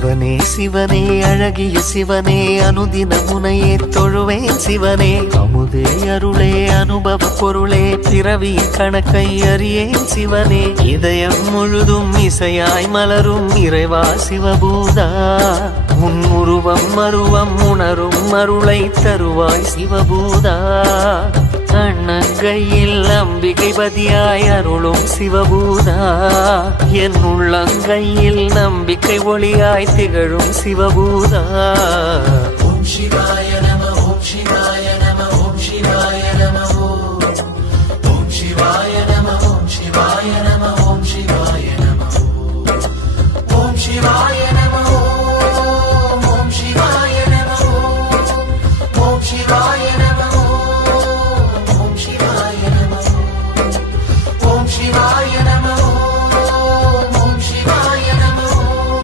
சிவனே சிவனே அழகிய சிவனே அனுதின முனையே தொழுவேன் சிவனே அமுதே அருளே அனுபவ பொருளே பிறவியின் கணக்கை அறியேன் சிவனே இதயம் முழுதும் இசையாய் மலரும் இறைவா சிவபூதா உன் உருவம் மருவம் உணரும் அருளை தருவாய் சிவபூதா அண்ணங்கையில் அம்பிகை பதியாய் அருளும் சிவபூதா என் உள்ளங்கையில் நம்பிக்கை ஒளியாய் திகழும் சிவபூதா ஓம் சிவாய நம ஓம் சிவாய